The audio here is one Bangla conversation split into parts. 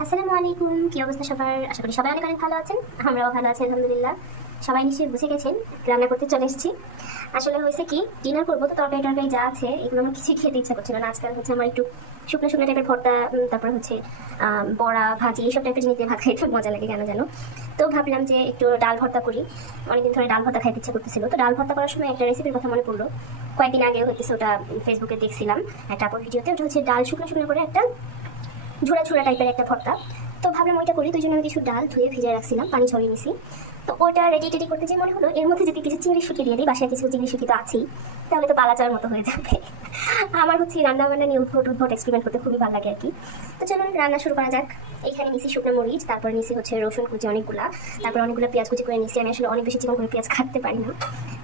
আসসালামু আলাইকুম, কি অবস্থা সবার? আশা করি সবাই অনেক অনেক ভালো আছেন। আমরাও ভালো আছি আলহামদুলিল্লাহ। সবাই নিশ্চয়ই বুঝে গেছেন রান্না করতে চলে এসেছি। আসলে হয়েছে কি, ডিনার করবো তো তরকারি টরকারি যা আছে এগুলো আমার কিছু খেতে ইচ্ছা করছিল না। আজকাল হচ্ছে আমার একটু শুকনো শুকনো টাইপের ভর্তা, তারপর হচ্ছে বড়া ভাজি এইসব টাইপের জিনিস দিয়ে ভাত খাইতে মজা লাগে কেন জানো। তো ভাবলাম যে একটু ডাল ভর্তা করি, অনেকদিন ধরে ডাল ভর্তা খাইতে ইচ্ছা করতেছিল। তো ডাল ভর্তা করার সময় একটা রেসিপির কথা মনে পড়লো। কয়েকদিন আগে হচ্ছে ওটা ফেসবুকে দেখছিলাম একটা আপন ভিডিওতে। ওটা হচ্ছে ডাল শুকনো শুকনো করে একটা ঝোড়া ঝোড়া টাইপের একটা ভর্তা। তো ভাবলাম ওইটা করি, দুই জন্য আমি কিছু ডাল ধুয়ে ভিজিয়ে রাখছিলাম, পানি ঝরিয়ে নিছি। তো ওটা রেডি টেডি করতে যে মনে হলো এর মধ্যে যদি কিছু চিংড়ি শুকিয়ে দিয়ে দিই, বাসায় কিছু চিংড়ি শুকি তো আছেই, তাহলে তো পালা যাওয়ার মতো হয়ে যাবে। আমার হচ্ছে রান্না বান্না নিয়ে উদ্ভট এক্সপেরিমেন্ট করতে খুবই ভালো লাগে আর কি। তো চলুন রান্না শুরু করা যাক। এইখানে নিছি শুকনো মরিচ, তারপর নিছি হচ্ছে রসুন কুচি অনেকগুলা, তারপর অনেকগুলো পেঁয়াজ কুচি করে নিছি। আমি আসলে অনেক বেশি চিকন করে পেঁয়াজ খাটতে পারি না।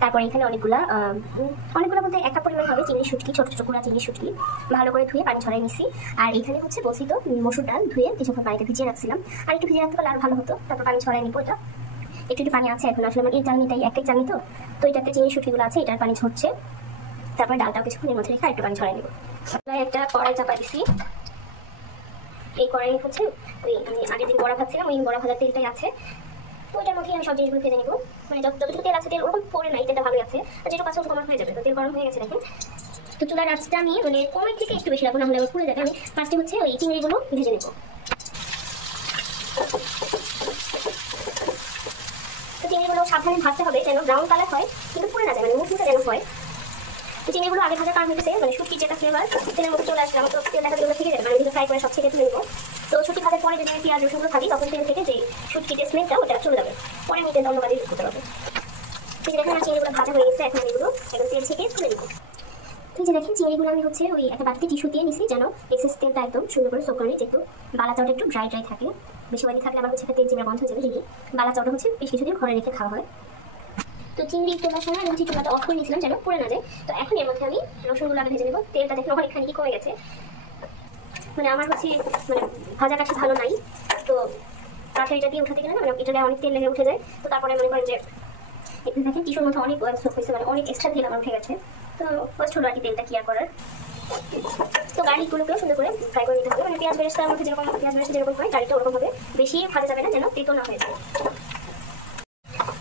তারপর এখানে অনেকগুলো বলতে একটা পরিমাণ হবে চিংড়ি শুটকি, ছোটো ছোটো গুঁড়া চিংড়ি শুটকি ভালো করে ধুয়ে পানি ঝরাই নিছি। আর এখানে হচ্ছে বলছি তো মসুর ডাল ধুয়ে কিছুক্ষণ পানিতে ভিজিয়ে রাখছিলাম, আর একটু ভিজিয়ে রাখতে পারলে আর ভালো হতো। তারপর পানি ছড়াই নিব। এটা একটু পানি আছে এখন, আসলে আমার এই চালনিটাই একটাই চালনি, তো এটাতে চিংড়ি শুটকিগুলো আছে, এটার পানি ঝরছে। তারপর ডালটাও কিছুক্ষণের মধ্যে রেখে একটু পানি ছড়াই নেব। একটা কড়াই চাপা দিছি। এই কড়াই হচ্ছে ওই আমি আগের দিন বড়া ভাজছিলাম, ওই বড়া ভাজার তেলটাই আছে, ওইটার মধ্যেই আমি সব জিনিসগুলো ভেজে নেবো। মানে যতটুকু তেল আছে, তেল ওরকম পরে নাই, তেলটা ভালোই আছে, আর যেটুকু আছে ওরকম হয়ে যাবে। তো তেল গরম হয়ে গেছে দেখেন। তো চুলার আঁচটা আমি মানে কমের থেকে একটু বেশি রাখবো, না হলে আবার পুড়ে যাবে। আমি ফার্স্টে হচ্ছে ওই চিংড়িগুলো ভেজে নেবো। তো চিংড়িগুলো সাবধানে ভাজতে হবে যেন ব্রাউন কালার হয়, কিন্তু পুড়ে না যায়, মানে মুখটা যেন হয়। তো চিংড়িগুলো আগে ভাজা কারণ হচ্ছে মানে শুটকি যেটা ফ্লেভার তেলের মধ্যে চলে আসলে আমার তো তেল দেখা যেগুলো থেকে যাবে, আমি ফ্রাই করে সব থেকে তুলে নেবো। তো শুটকি ভাজার পরে যদি আমি পেঁয়াজ রসুনগুলো থাকি, তখন তেল থেকে যে শুটকিতে স্মেলটা ওটা চলে যাবে, পরে আমি তেলটা অন্য কাজে ইউজ করতে পারবো। তো দেখেন আমার চিংড়িগুলো ভাজা হয়ে গেছে, এখন এগুলো একদম তেল থেকে তুলে নেবো। তো যে দেখেন চিংড়িগুলো আমি হচ্ছে ওই একটা বাটিতে টিস্যু দিয়ে নিছি, যেন এক্সেস তেলটা একদম সুন্দর করে সোক করে নিই, যেহেতু বালা চাউটা একটু ড্রাই থাকে। বেশি বাড়ি থাকলে আবার হচ্ছে একটা তেল চিংড়া বন্ধ হয়ে যাবে, যদি বালা চাউটা হচ্ছে বেশ কিছুদিন ঘরে রেখে খাওয়া হয়। তো চিংড়ি তোলার সময় আমি হচ্ছে চুলাটা অফ করে নিয়েছিলাম যেন পুড়ে না যায়। তো এখন এর মধ্যে আমি রসুনগুলো আগে ভেজে নেবো। তেলটা দেখেন অনেকখানি কি কমে গেছে, মানে আমার হচ্ছে মানে ভাজা কাঠি ভালো নাই, তো কাঠারিটা দিয়ে উঠাতে গেলে না মানে এটা অনেক তেল লেগে উঠে যায়। তো তারপরে মনে করেন যে এখানে দেখেন টিস্যুর মধ্যে অনেক সোপ হয়েছে, মানে অনেক এক্সট্রা তেল আমার উঠে গেছে। তো ফার্স্ট হলো আর কি তেলটা ক্লিয়ার করার। তো গার্লিকগুলোকেও সুন্দর করে ফ্রাই করে নিতে হবে, মানে পেঁয়াজ বেরেস্তার মধ্যে যেরকম পেঁয়াজ বেরেস্তা যেরকম হয় গাড়িটা ওরকম হবে, বেশি ভাজা যাবে না যেন তেতো না হয়ে যায়।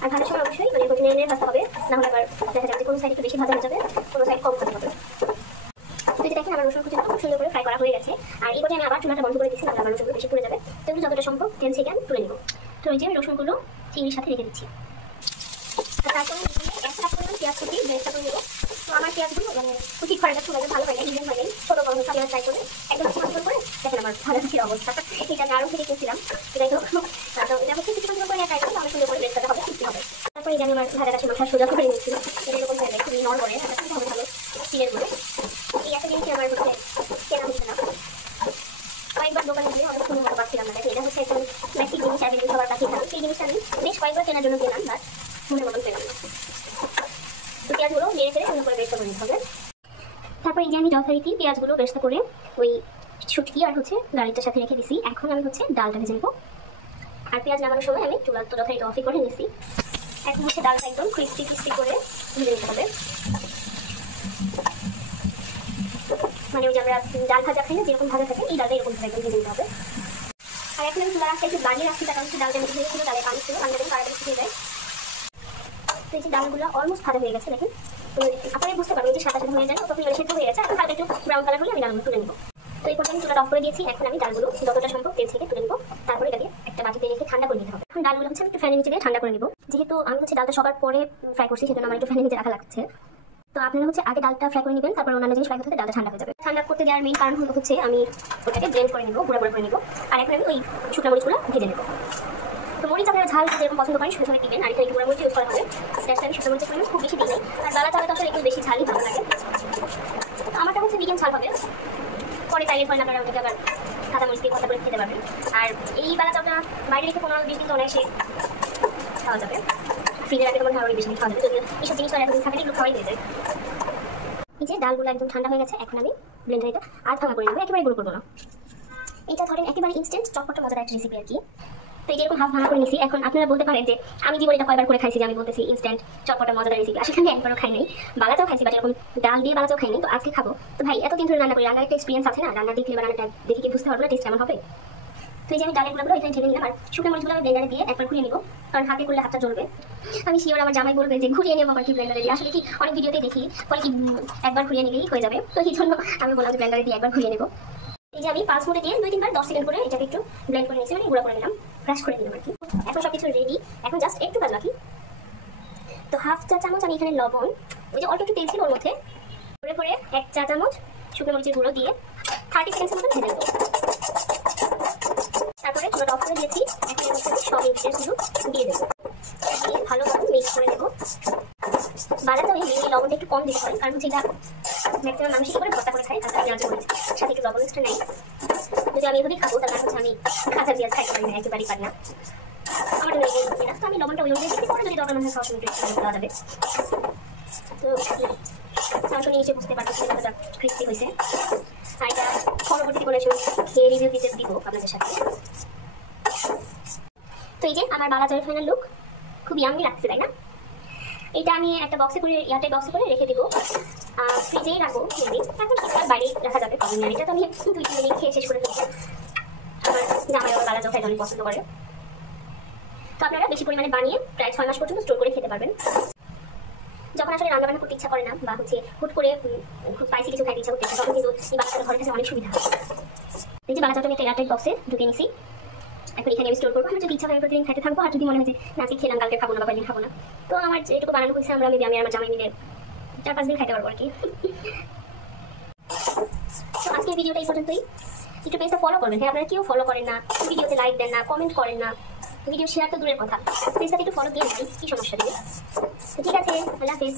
আর ভাজার সময় অবশ্যই মানে নেড়ে নেড়ে ভাজতে হবে, না হলে আবার দেখা যাবে যে কোনো সাইড একটু বেশি ভাজা হয়ে যাবে, কোনো সাইড কম ভাজা হবে। যদি দেখেন আমার রসুন কুচিগুলো খুব সুন্দর করে ফ্রাই করা হয়ে গেছে, আর এই পর্যায়ে আমি আবার চুলাটা বন্ধ করে দিচ্ছি, নাহলে আমার রসুনগুলো বেশি পুড়ে যাবে। তো এগুলো যতটা সম্ভব তেল থেকে আমি তুলে নেব। তো ওই যে রসুনগুলো চিংড়ির সাথে রেখে দিচ্ছি। তারপরে একটা পরিমাণ পেঁয়াজ কুচি বেরেস্তা করে নেবো। তো আমার পেঁয়াজগুলো মানে কুচি খড়াটা খুব একদম ভালো হয় না, ইভেন হয় নাই, ছোটো বড় সব ট্রাই করে একদম সুন্দর করে দেখেন আমার ভাজা কুচির অবস্থা। এটা আমি আরও থেকে কিনছিলাম, যাই হোক এটা হচ্ছে কিছু সুন্দর করে ট্রাই করলে আমার সুন্দর করে বেরেস্তাটা হবে, কুচি হবে। তারপরে এই যে আমি আমার ভাজা কাছে মাথা সোজা করে নিচ্ছিল, এটা এরকম হয়ে যায় খুবই নড় করে, এটা খুব ভালো স্টিলের করে। এই একটা জিনিসই আমার হচ্ছে কেনা হচ্ছে না, কয়েকবার দোকানে গিয়ে অনেক সুন্দর মতো পাচ্ছিলাম না। দেখি এটা হচ্ছে একদম বেসিক জিনিস, আর যদি সবার পাখি থাকে সেই জিনিসটা আমি বেশ কয়েকবার কেনার জন্য গেলাম, বাট মনের মতন পেলাম না। তো পেঁয়াজগুলো নেড়ে ফেলে সুন্দর করে বেরেস্তা করে নিতে হবে। তারপর এই যে আমি যথারীতি পেঁয়াজগুলো বেরেস্তা করে ওই শুটকি আর হচ্ছে গাড়িটার সাথে রেখে দিছি। এখন আমি হচ্ছে ডালটা ভেজে নেবো, আর পেঁয়াজ নামানোর সময় আমি চুলা তো যথারীতি অফই করে নিছি। এখন হচ্ছে ডালটা একদম ক্রিস্পি করে ভেজে নিতে হবে, মানে ওই যে আমরা ডাল ভাজা খাই না যেরকম ভাজা থাকে এই ডালটা এরকম ভাবে একদম ভেজে নিতে হবে। আর এখন আমি চুলা রাখতে একটু বাড়িয়ে রাখছি, তার হচ্ছে ডালটা ভেজে ছিল, ডালে পানি ছিল, পানিটা কিন্তু তাড়াতাড়ি শুকিয়ে যায়। তো এই যে ডালগুলো অলমোস্ট ভাজা হয়ে গেছে দেখেন, তো আপনারা বুঝতে পারবেন যে সাদা সাদা হয়ে যায়, তখন সেদ্ধ হয়ে গেছে, আর হালকা একটু ব্রাউন কালার হলে আমি ডালগুলো তুলে নেবো। তো এই পর্যন্ত আমি চুলাটা অফ করে দিয়েছি। এখন আমি ডালগুলো যতটা সম্ভব তেল থেকে তুলে নেবো, তারপরে এটাকে একটা বাটিতে রেখে ঠান্ডা করে নিতে হবে। এখন ডালগুলো হচ্ছে আমি একটু ফ্যানের নিচে দিয়ে ঠান্ডা করে নেবো, যেহেতু আমি হচ্ছে ডালটা সবার পরে ফ্রাই করছি, সেজন্য আমার একটু ফ্যানের নিচে রাখা লাগছে। তো আপনারা হচ্ছে আগে ডালটা ফ্রাই করে নেবেন, তারপর অন্যান্য জিনিস ফ্রাই করতে ডালটা ঠান্ডা হয়ে যাবে। ঠান্ডা করতে দেওয়ার মেইন কারণ হচ্ছে আমি ওটাকে ব্লেন্ড করে নেবো, গুঁড়া করে নেবো। আর এখন আমি ওই শুকনো মরিচগুলো ভেজে নেবো। তো মরিচ আপনারা ঝাল যেরকম পছন্দ করেন সেভাবে দিবেন, আর এখানে একটু গুঁড়া মরিচ ইউজ করা হবে। দ্যাটস আমি শুকনো মরিচের পরিমাণ খুব বেশি দিই, আর বালা চালে তো আসলে একটু বেশি ঝালই ভালো লাগে। তো আমারটা হচ্ছে মিডিয়াম ঝাল হবে, পরে চাইলে পরে আপনারা ওটাকে আবার কাঁচা মরিচ দিয়ে কথা বলে খেতে পারবেন। আর এই বালা চালটা বাইরে রেখে 15-20 দিন তো অনেক খাওয়া যাবে, ফ্রিজে রাখলে তোমার আরও বেশি খাওয়া যাবে, যদি এইসব জিনিস এখন থাকলে এগুলো খাওয়াই হয়ে যায়। এই যে ডালগুলো একদম ঠান্ডা হয়ে গেছে, এখন আমি ব্লেন্ডারে আধ ভাঙা করে নেবো, একেবারে গুঁড়ো করবো না। এটা ধরেন একেবারে ইনস্ট্যান্ট চটপটা মজার একটা রেসিপি আর কি। তো এই যেরকম হাফ ভাঙা করে নিছি। এখন আপনারা বলতে পারেন যে আমি জীবনে এটা কয়বার করে খাইছি যে আমি বলতেছি ইনস্ট্যান্ট চটপটা মজাদার রেসিপি, আসলে আমি একবারও খাই নাই। বালাচাও খাইছি, বাট এরকম ডাল দিয়ে বালাচাও খাই নাই। তো আজকে খাবো। তো ভাই এতদিন ধরে রান্না করি, রান্নার একটা এক্সপিরিয়েন্স আছে না, রান্না দেখলে বা রান্নাটা দেখে কি বুঝতে পারবো না টেস্ট কেমন হবে। তো এই যে আমি ডালের গুঁড়াগুলো এখানে ঢেলে নিলাম, আর শুকনো মরিচগুলো আমি ব্লেন্ডারে দিয়ে একবার ঘুরিয়ে নিব, কারণ হাতে করলে হাতটা জ্বলবে। আমি শিওর আমার জামাই বলবে যে ঘুরিয়ে নেবো আবার কি ব্লেন্ডারে দিয়ে, আসলে কি অনেক ভিডিওতে দেখি বলে কি একবার ঘুরিয়ে নিলেই হয়ে যাবে, তো এই জন্য আমি বললাম যে ব্লেন্ডারে দিয়ে একবার ঘুরিয়ে নেবো। এই যে আমি 5 মিনিট দিয়ে 2-3 বার 10 সেকেন্ড করে এটাকে একটু ব্লেন্ড করে নিয়েছি, মানে গুঁড়া করে নিলাম, ক্রাশ করে নিলাম আর কি। এখন সব কিছু রেডি, এখন জাস্ট একটু কাজ বাকি। তো হাফ চা চামচ আমি এখানে লবণ, ওই যে অল্প একটু তেল ছিল ওর মধ্যে, করে করে 1 চা চামচ শুকনো মরিচের গুঁড়ো দিয়ে 30 সেকেন্ডের মতো ভেজে নেব। তারপরে চুলাটা অফ করে দিয়েছি, একটা সব ইনগ্রিডিয়েন্টস গুলো দিয়ে দেবো, দিয়ে ভালোভাবে মিক্স করে নেব। বাড়াতে ওই লবণটা একটু কম দিতে হয়, কারণ যেটা ম্যাক্সিমাম মানুষ কি করে ভর্তা করে খায়, তাছাড়া পেঁয়াজ মরিচ সাথে একটু লবণ এক্সট্রা নেই। যদি আমি এভাবেই খাবো তাহলে হচ্ছে আমি কাঁচা পেঁয়াজ খাইতে পারি না, একেবারেই পারি না, আমার জন্য এই না। তো আমি লবণটা ওই অনুযায়ী দিতে পরে যদি দরকার মনে হয় খাওয়ার সময় একটু দেওয়া যাবে। তো আমার সঙ্গে নিচে বুঝতে পারছি কতটা ক্রিস্পি হয়েছে, আর এটা পরবর্তী কোনো খেয়ে রিভিউ দিতে দিব আপনাদের সাথে। তো এই যে আমার বালা জয়ের ফাইনাল লুক, খুব ইয়াম্মি লাগছে তাই না? এটা আমি একটা বক্সে করে, এয়ারটাইট বক্সে করে রেখে দেবো, ফ্রিজেই রাখবো মেবি, এখন শীতকাল বাইরেই রাখা যাবে প্রবলেম নেই। এটা তো আমি 2-3 দিন খেয়ে শেষ করে ফেলবো, আমার জামাই আবার বালা জয় খাইতে অনেক পছন্দ করে। তো আপনারা বেশি পরিমাণে বানিয়ে প্রায় 6 মাস পর্যন্ত স্টোর করে খেতে পারবেন। যখন আসলে রান্নাবান্না করতে ইচ্ছা করে না, বা হচ্ছে হুট করে খুব স্পাইসি কিছু খাইতে ইচ্ছা করতে, তখন কিন্তু এই বাচ্চাটা ঘরের কাছে অনেক সুবিধা। এই যে বাচ্চাটা আমি একটা এয়ারটাইট বক্সে ঢুকিয়ে নিছি, এখন এখানে আমি স্টোর করবো। আমার যদি ইচ্ছা হয় প্রতিদিন খাইতে থাকবো, আর যদি মনে হয় যে আজকে খেলাম কালকে খাবো না বা কয়েকদিন খাবো না, তো আমার যেটুকু বানানো হয়েছে আমরা মেবি আমি আমার জামাই মিলে 4-5 দিন খাইতে পারবো আর কি। তো আজকের ভিডিওটা এই পর্যন্তই। একটু পেজটা ফলো করবেন, হ্যাঁ আপনারা কেউ ফলো করেন না, ভিডিওতে লাইক দেন না, কমেন্ট করেন না, ভিডিও শেয়ার তো দূরের কথা, পেজটাতে একটু ফলো দিয়ে কি সমস্যা দেবে। ঠিক আছে, আল্লাহ হাফিজ।